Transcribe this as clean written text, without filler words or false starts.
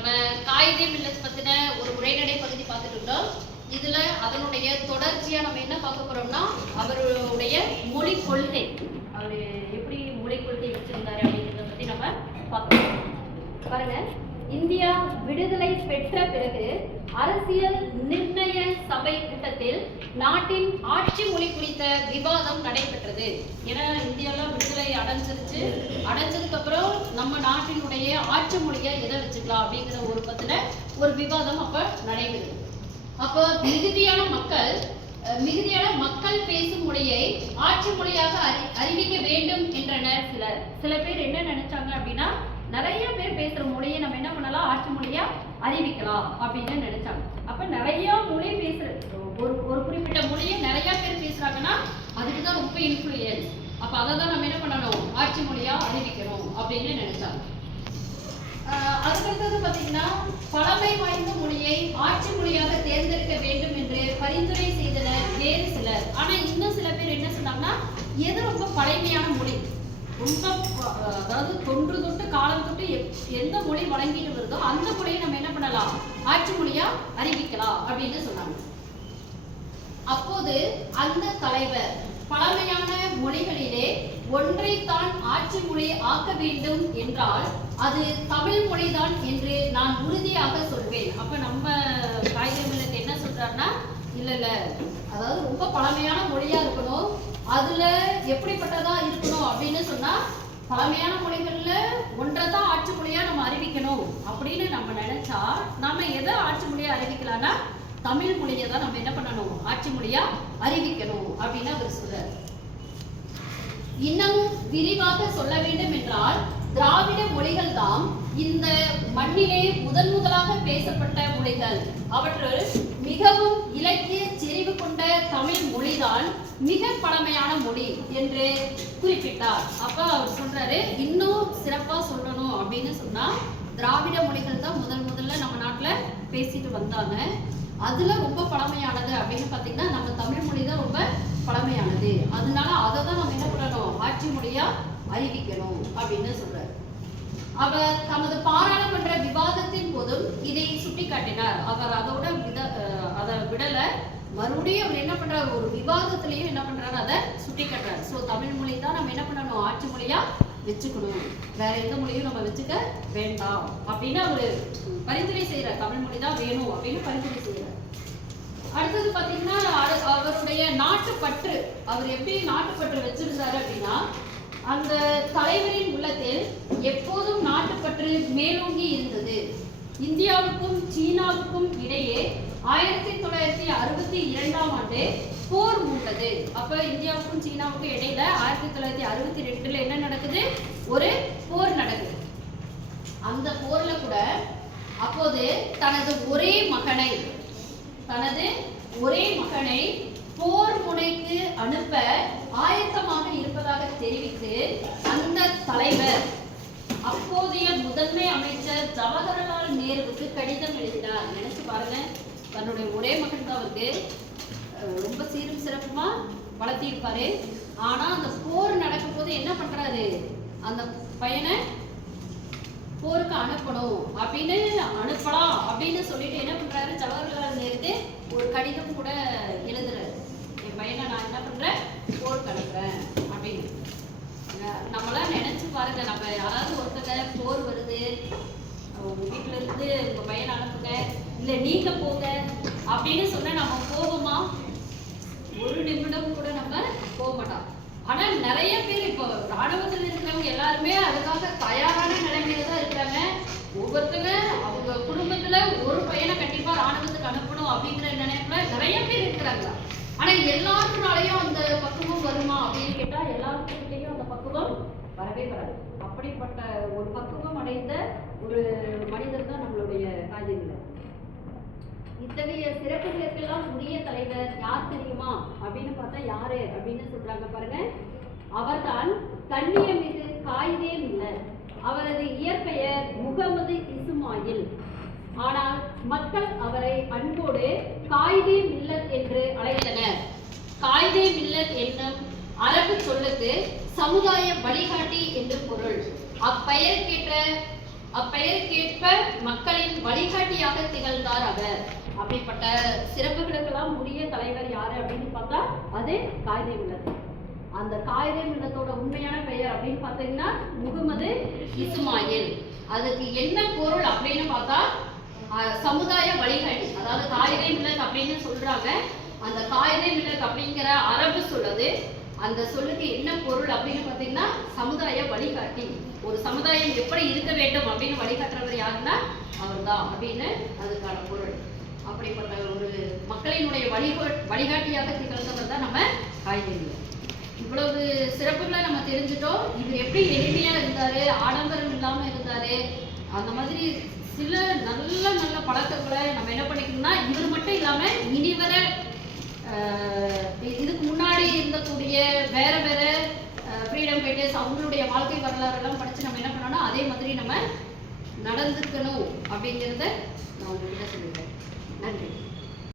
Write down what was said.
நம்ம காயிதே மில்லத் பத்தின ஒரு உரைநடை பகுதி பார்த்துட்டு இருந்தோம். இதுல அதனுடைய தொடர்ச்சியா நம்ம என்ன பார்க்க போறோம்னா அவருடைய மொழி கொள்கை, அவர் எப்படி மொழி கொள்கை வச்சிருந்தாரு அப்படிங்கிறத பத்தி நம்ம பார்க்கணும். பாருங்க, இந்தியா விடுதலை பெற்ற பிறகு அரசியல் நிர்ணய சபை கூட்டத்தில் நாட்டின் ஆட்சி மொழி குறித்த விவாதம் நடைபெற்றது. ஏன்னா இந்தியாலாம் விடுதலை அடைஞ்சதுக்கு அப்புறம் நம்ம நாட்டினுடைய ஆட்சி மொழியை எதை வச்சுக்கலாம் அப்படிங்கிற ஒரு பத்தின ஒரு விவாதம் அப்ப நடைபெறுது. அப்போ மிகுதியான மக்கள் பேசும் மொழியை ஆட்சி மொழியாக அறிவிக்க வேண்டும் என்றனர் சில பேர் என்ன நினைச்சாங்க அப்படின்னா, நிறைய பேர் பேசுற மொழியை நம்ம என்ன பண்ணலாம், ஆட்சி மொழியா அறிவிக்கலாம் அப்படின்னு நினைச்சாங்க. அப்ப நிறைய மொழி பேசுற ஒரு குறிப்பிட்ட மொழியை நிறைய பேர் பேசுறாங்கன்னா அதுக்குதான் ரொம்ப இன்ஃப்ளூயன்ஸ். அப்ப அதை தான் நம்ம என்ன பண்ணணும், ஆட்சி மொழியா அறிவிக்கணும் அப்படின்னு நினைச்சாங்க. அதுக்கடுத்தது பாத்தீங்கன்னா, பழமை வாய்ந்த மொழியை ஆட்சி மொழியாக தேர்ந்தெடுக்க வேண்டும் என்று பரிந்துரை செய்தனர் வேறு சிலர். ஆனா இன்னும் சில பேர் என்ன சொன்னாங்கன்னா, எது ரொம்ப பழமையான மொழி, ரொம்ப அதாவது தொன்று தொட்டு காலம் தொட்டு எந்த மொழி வழங்கிட்டு வருதோ அந்த மொழியை நம்ம என்ன பண்ணலாம், ஆட்சி மொழியா அறிவிக்கலாம் அப்படின்னு சொன்னாங்க. அப்போது அந்த தலைவர் பழமையான மொழிகளிலே ஒன்றை தான் ஆட்சி மொழி ஆக்க வேண்டும் என்றால் அது தமிழ் மொழிதான் என்று நான் உறுதியாக சொல்வேன். அப்ப நம்ம காயிதே மில்லத் என்ன சொல்றாருன்னா, இல்ல அதாவது ரொம்ப பழமையான மொழியா இருக்கணும், அதுல எப்படிப்பட்டதா இருக்கணும் அப்படின்னு சொன்னா பழமையான மொழிகள்ல ஒன்றைதான் ஆட்சி மொழியா நம்ம அறிவிக்கணும் அப்படின்னு நம்ம நினைச்சா நம்ம எதை ஆட்சி மொழியா அறிவிக்கலாம்னா தமிழ் மொழியை தான் நம்ம என்ன பண்ணணும், ஆட்சி மொழியா அறிவிக்கணும் அப்படின்னு அவர் சொல்றார். இன்னும் விரிவாக சொல்ல வேண்டும் என்றால் திராவிட மொழிகள் தான் இந்த மண்ணிலே முதலாக பேசப்பட்ட மொழிகள். அவற்றுள் மிகவும் இலக்கிய செறிவு கொண்ட தமிழ் மொழிதான் மிக பழமையான மொழி என்று குறிப்பிட்டார். அப்ப அவர் சொல்றாரு, இன்னும் சிறப்பா சொல்லணும் அப்படின்னு சொன்னா திராவிட மொழிகள் தான் முதல்ல நம்ம நாட்டுல பேசிட்டு வந்தாங்க. அதுல ரொம்ப பழமையானது அப்படின்னு பாத்தீங்கன்னா நம்ம தமிழ் மொழி தான் ரொம்ப பழமையானது. அதனால அதை தான் நம்ம என்ன பண்ணணும், ஆட்சி மொழியா அறிவிக்கணும் அப்படின்னு சொல்றாரு. அவர் தமது பாராளுமன்ற விவாதத்தின் போதும் இதை சுட்டி காட்டினார். அவர் அதோட அதை விடல, மறுபடியும் அவர் என்ன பண்றாரு, ஒரு விவாதத்திலையும் என்ன பண்றாரு, அதை சுட்டி காட்டுறாரு. சோ தமிழ் மொழி தான் நம்ம என்ன பண்ணணும், ஆட்சி மொழியா வச்சுக்கணும், வேற எந்த மொழியும் நம்ம வச்சுக்க வேண்டாம் அப்படின்னு அவரு பரிந்துரை செய்யறார். தமிழ் மொழி தான் வேணும் அப்படின்னு பரிந்துரை செய்யறார். அடுத்தது பாத்தீங்கன்னா அவருடைய நாட்டுப்பற்று, அவர் எப்படி நாட்டுப்பற்று வச்சிருந்தாரு அப்படின்னா, அந்த தலைவரின் உள்ளத்தில் எப்போதும் நாட்டுப்பற்று மேலோங்கி இருந்தது. இந்தியாவுக்கும் சீனாவுக்கும் இடையே 1962ஆம் ஆண்டு போர் மூண்டது. அப்ப இந்தியாவுக்கும் சீனாவுக்கும் இடையில 1962ல என்ன நடக்குது, ஒரு போர் நடக்குது. அந்த போர்ல கூட அப்போது தனது ஒரே மகனை போர் முனைக்கு அனுப்ப ஆயத்தமாக இருப்பதாக தெரிவித்து அந்த தலைவர் அப்போதைய முதன்மை அமைச்சர் ஜவஹர்லால் நேருவுக்கு கடிதம் எழுதினார். நினைச்சு பாருங்க, தன்னுடைய ஒரே மகன் தான் அவருக்கு ரொம்ப சீரும் சிறப்புமா வளர்த்திருப்பாரு. ஆனா அந்த போர் நடக்கும் போது என்ன பண்றாரு, அந்த பையனை போருக்கு அனுப்பலாம் அப்படின்னு சொல்லிட்டு என்ன பண்றாரு, ஜவஹர்லால் நேருக்கு ஒரு கடிதம் கூட எழுதுறாரு, என் பையனை நான் என்ன பண்றேன், போருக்கு அனுப்புறேன் அப்படின்னு. நம்மளாம் நினைச்சு பாருங்க, நம்ம யாராவது ஒருத்தங்க போர் வருது, உங்க வீட்டுல இருந்து உங்க பையனை அனுப்புங்க, இல்ல நீங்க போங்க அப்படின்னு சொன்னா நம்ம போவோமா? ஒரு நிமிடம் கூட நம்ம போக மாட்டோம். ஆனா நிறைய பேர் இப்போ ராணுவத்தில் இருக்கிறவங்க எல்லாருமே அதுக்காக தயாரான நிலைமையில தான் இருக்கிறாங்க. ஒவ்வொருத்தங்க அவங்க குடும்பத்துல ஒரு பையனை கண்டிப்பா ராணுவத்துக்கு அனுப்பணும் அப்படிங்கிற நினைப்புல நிறைய பேர் இருக்கிறாங்க. ஆனா எல்லாருக்குனாலையும் அந்த பக்குவம் வருமா அப்படின்னு கேட்டா எல்லாருக்கிட்டையும் அந்த பக்குவம் வரவே வராது. அப்படிப்பட்ட ஒரு பக்குவம் அடைந்த ஒரு மனிதர் தான் நம்மளுடைய காயிதே மில்லத். இத்தகைய சிறப்புகளுக்கெல்லாம் உரிய தலைவர் யார் தெரியுமா அப்படின்னு பார்த்தா யாரு அப்படின்னு சொல்றாங்க பாருங்க, அவர்தான் கண்ணியமிகு காயிதே மில்லத். அவரது இயற்பெயர் முகமது இஸ்மாயில். ஆனால் மக்கள் அவரை அன்போடு காயிதே மில்லத் என்று அழைத்தனர். காயிதே மில்லத் என்னும் அரபு சொல்லுக்கு சமுதாய வழிகாட்டி என்று பொருள். அப்பெயருக்கேற்ப மக்களின் வழிகாட்டியாக திகழ்ந்தார் அவர். அப்படிப்பட்ட சிறப்புகளுக்கெல்லாம் உரிய தலைவர் யாரு அப்படின்னு பார்த்தா அது காயிதே மில்லத். அந்த காயிதே மில்லத்தோட உண்மையான பெயர் அப்படின்னு பார்த்தீங்கன்னா முகமது இஸ்மாயில். அதுக்கு என்ன பொருள் அப்படின்னு பார்த்தா சமுதாய வழிகாட்டி. அதாவது காயிதே மில்லத் அப்படின்னு சொல்றாங்க. அந்த காயிதே மில்லத் அப்படிங்கிற அரபு சொல்லுது. அந்த சொல்லுக்கு என்ன பொருள் அப்படின்னு பார்த்தீங்கன்னா சமுதாய வழிகாட்டி. ஒரு சமுதாயம் எப்படி இருக்க வேண்டும் அப்படின்னு வழிகாட்டுறவர் யாருன்னா அவர் தான் அப்படின்னு அதுக்கான பொருள். அப்படிப்பட்ட ஒரு மக்களினுடைய வழிகாட்டியாக திகழ்ந்தவர் தான் நம்ம காயிதே மில்லத். இவ்வளவு சிறப்புகளை நம்ம தெரிஞ்சுட்டோம். இவர் எப்படி எளிமையா இருந்தாரு, ஆடம்பரம் இல்லாம இருந்தாரு, அந்த மாதிரி சில நல்ல நல்ல பழக்கங்களை நம்ம என்ன பண்ணிக்கணும்னா இவர் மட்டும் இல்லாம இனி வர இதுக்கு முன்னாடி இருந்தக்கூடிய வேற வேற ஃப்ரீடம் ஃபைட்டர்ஸ் அவங்களுடைய வாழ்க்கை வரலாறு எல்லாம் படிச்சு நம்ம என்ன பண்ணோம்னா அதே மாதிரி நம்ம நடந்துக்கணும் அப்படிங்கிறத நான் உங்ககிட்ட சொல்லிட்டேன். நன்றி.